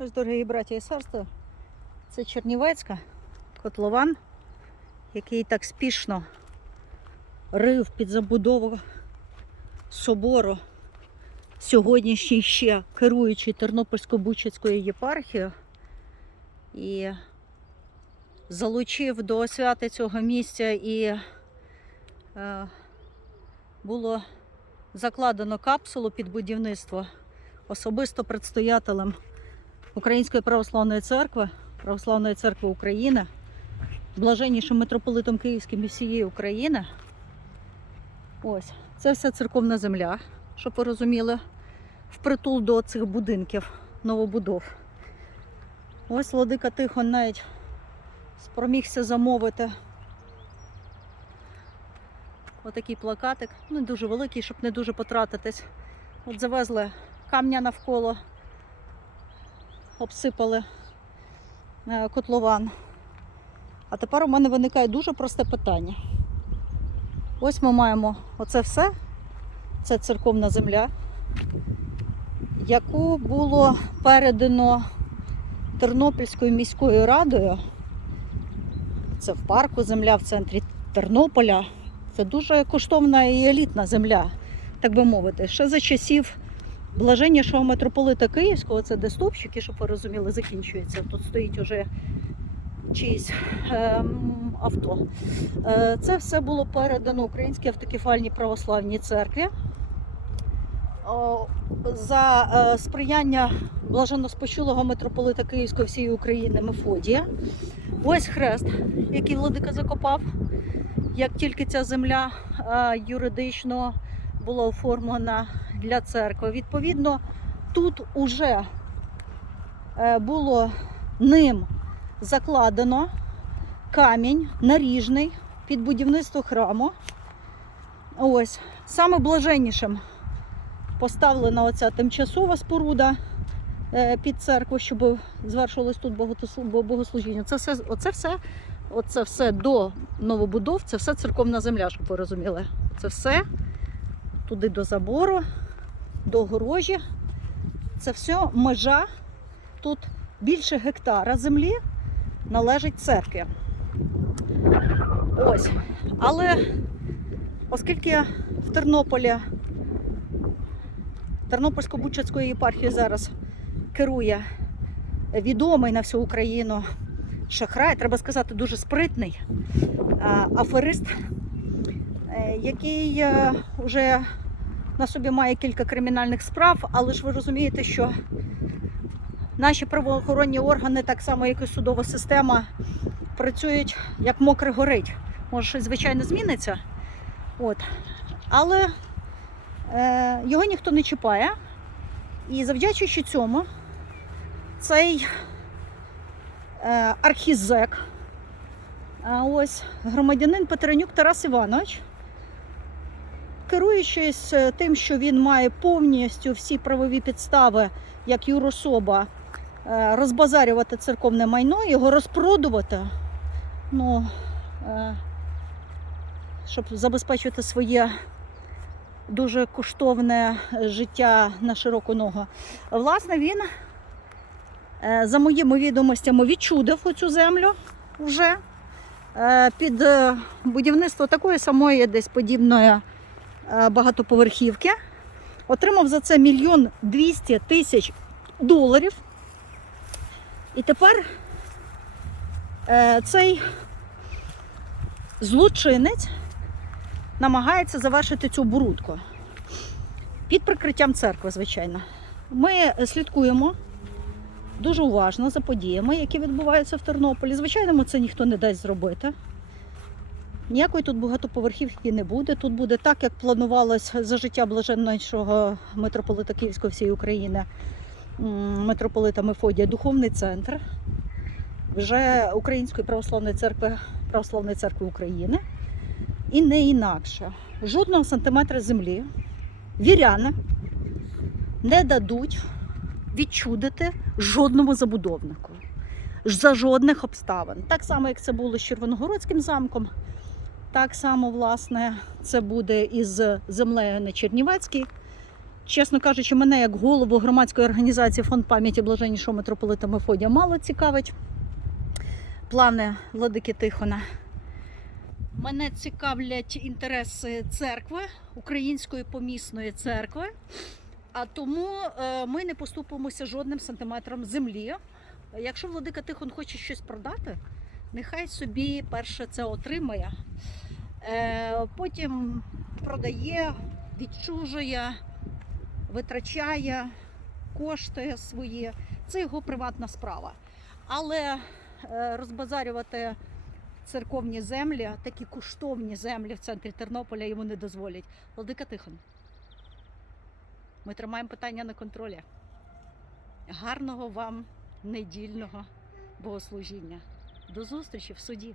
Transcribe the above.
Ось, дорогі браті і сестри, це Чернівецька, котлован, який так спішно рив під забудову собору. Сьогоднішній ще керуючий Тернопільсько-Бучацькою єпархією і залучив до освяти цього місця і е, було закладено капсулу під будівництво особисто предстоятелем Української православної церкви, Православної церкви України, блаженнішим митрополитом Київським і всієї України. Ось, це вся церковна земля, щоб ви розуміли, впритул до цих будинків, новобудов. Ось Владика Тихон навіть спромігся замовити отакий плакатик, не дуже великий, щоб не дуже потратитись. От завезли камня навколо, обсипали е, котлован. А тепер у мене виникає дуже просте питання. Ось ми маємо оце все, це церковна земля, яку було передано Тернопільською міською радою. Це в парку земля в центрі Тернополя. Це дуже коштовна і елітна земля, так би мовити. Ще за часів блаженнішого митрополита Київського, це де стовпчики, щоб ви розуміли, закінчується. Тут стоїть уже чиїсь ем, авто. Е, це все було передано Українській автокефальній православній церкві. О, за е, сприяння блаженноспочулого митрополита Київської всієї України Мефодія. Ось хрест, який владика закопав. Як тільки ця земля е, юридично була оформлена для церкви. Відповідно, тут уже е, було ним закладено камінь наріжний під будівництво храму. Ось, саме блаженнішим поставлена оця тимчасова споруда е, під церкву, щоб звершувалось тут богослужіння. Це все, оце все, оце все до новобудов, це все церковна земля, щоб ви розуміли. Це все туди до забору, до огорожі. Це все межа. Тут більше гектара землі належить церкві. Ось. Але оскільки в Тернополі Тернопільсько-Бучацькою єпархією зараз керує відомий на всю Україну шахрай, треба сказати, дуже спритний аферист, е, який е, вже на собі має кілька кримінальних справ, але ж ви розумієте, що наші правоохоронні органи, так само як і судова система, працюють як мокре горить. Може, щось звичайно зміниться. От. Але е, його ніхто не чіпає. І завдячуючи цьому, цей е, архізек, ось громадянин Петренюк Тарас Іванович, керуючись е, тим, що він має повністю всі правові підстави, як юрособа, е, розбазарювати церковне майно, його розпродувати, ну, е, щоб забезпечити своє дуже коштовне життя на широку ногу. Власне, він, за моїми відомостями, відчудив оцю землю вже під будівництво такої самої десь подібної багатоповерхівки. Отримав за це мільйон двісті тисяч доларів. І тепер е, цей злочинець намагається завершити цю бурудку. Під прикриттям церкви, звичайно. Ми слідкуємо дуже уважно за подіями, які відбуваються в Тернополі. Звичайно, ми це ніхто не дасть зробити. Ніякої тут багатоповерхівки не буде. Тут буде так, як планувалось за життя блаженнішого митрополита Київської всієї України, митрополита Мефодія, духовний центр вже Української православної церкви, Православної церкви України. І не інакше. Жодного сантиметра землі віряни не дадуть відчудити жодному забудовнику за жодних обставин. Так само, як це було з Червоногородським замком, так само, власне, це буде із землею на Чернівецькій чесно кажучи, мене як голову громадської організації Фонд пам'яті блаженнішого митрополита Мефодія мало цікавить плани Владики Тихона. Мене цікавлять інтереси церкви, української помісної церкви. А тому е, ми не поступимося жодним сантиметром землі. Якщо Владика Тихон хоче щось продати, нехай собі перше це отримає, е, потім продає, відчужує, витрачає кошти свої. Це його приватна справа. Але е, розбазарювати церковні землі, такі коштовні землі в центрі Тернополя йому не дозволять. Владика Тихон. Ми тримаємо питання на контролі. Гарного вам недільного богослужіння. До зустрічі в суді.